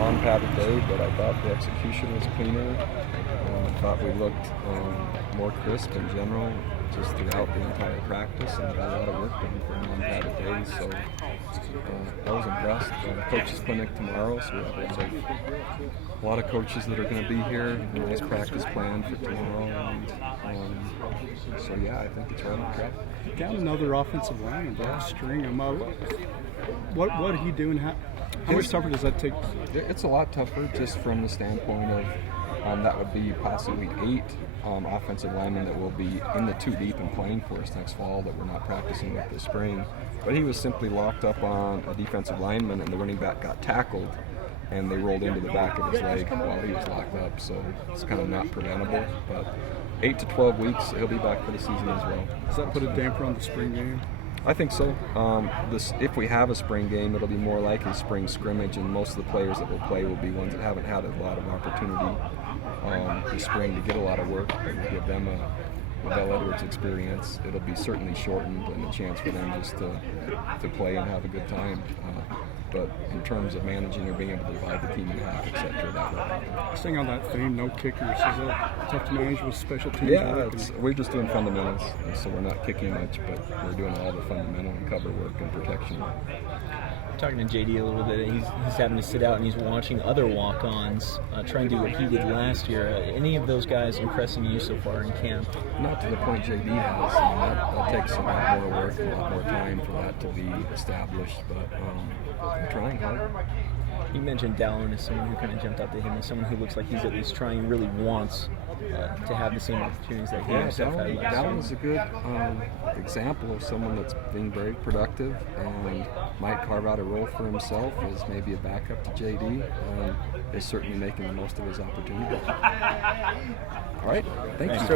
non-padded day, but I thought the execution was cleaner. I thought we looked more crisp in general, just throughout the entire practice, and got a lot of work done for a non-padded day. So I was impressed. Coaches clinic tomorrow, so we have a lot of coaches that are going to be here. A nice practice plan for tomorrow, and so yeah, I think it's right on track. Down another offensive lineman, Brock Stringham. What are he doing? How much tougher does that take? It's a lot tougher, just from the standpoint of that would be possibly 8 offensive linemen that will be in the 2 deep and playing for us next fall that we're not practicing with this spring. But he was simply locked up on a defensive lineman, and the running back got tackled, and they rolled into the back of his leg while he was locked up. So it's kind of not preventable. But 8 to 12 weeks, he'll be back for the season as well. Does that put a damper on the spring game? I think so. If we have a spring game, it'll be more like a spring scrimmage, and most of the players that will play will be ones that haven't had a lot of opportunity this spring to get a lot of work, and give them a Bell Edwards experience. It'll be certainly shortened and a chance for them just to play and have a good time. But in terms of managing or being able to divide the team in half, etc., that will. Staying on that theme, no kickers. Is that tough to manage with special teams? Yeah, we're just doing fundamentals, so we're not kicking much, but we're doing all the fundamental and cover work and protection work. Talking to JD a little bit, he's having to sit out and he's watching other walk-ons try and do what he did last year. Any of those guys impressing you so far in camp? Not to the point JD has. That takes a lot more work, a lot more time for that to be established, but I'm trying hard. You mentioned Dallin as someone who kind of jumped out to him as someone who looks like he's at least trying, really wants to have the same opportunities that he has had last year. Dallin is a good example of someone that's being very productive and might carve out a role for himself as maybe a backup to JD, and is certainly making the most of his opportunity. All right, thank you.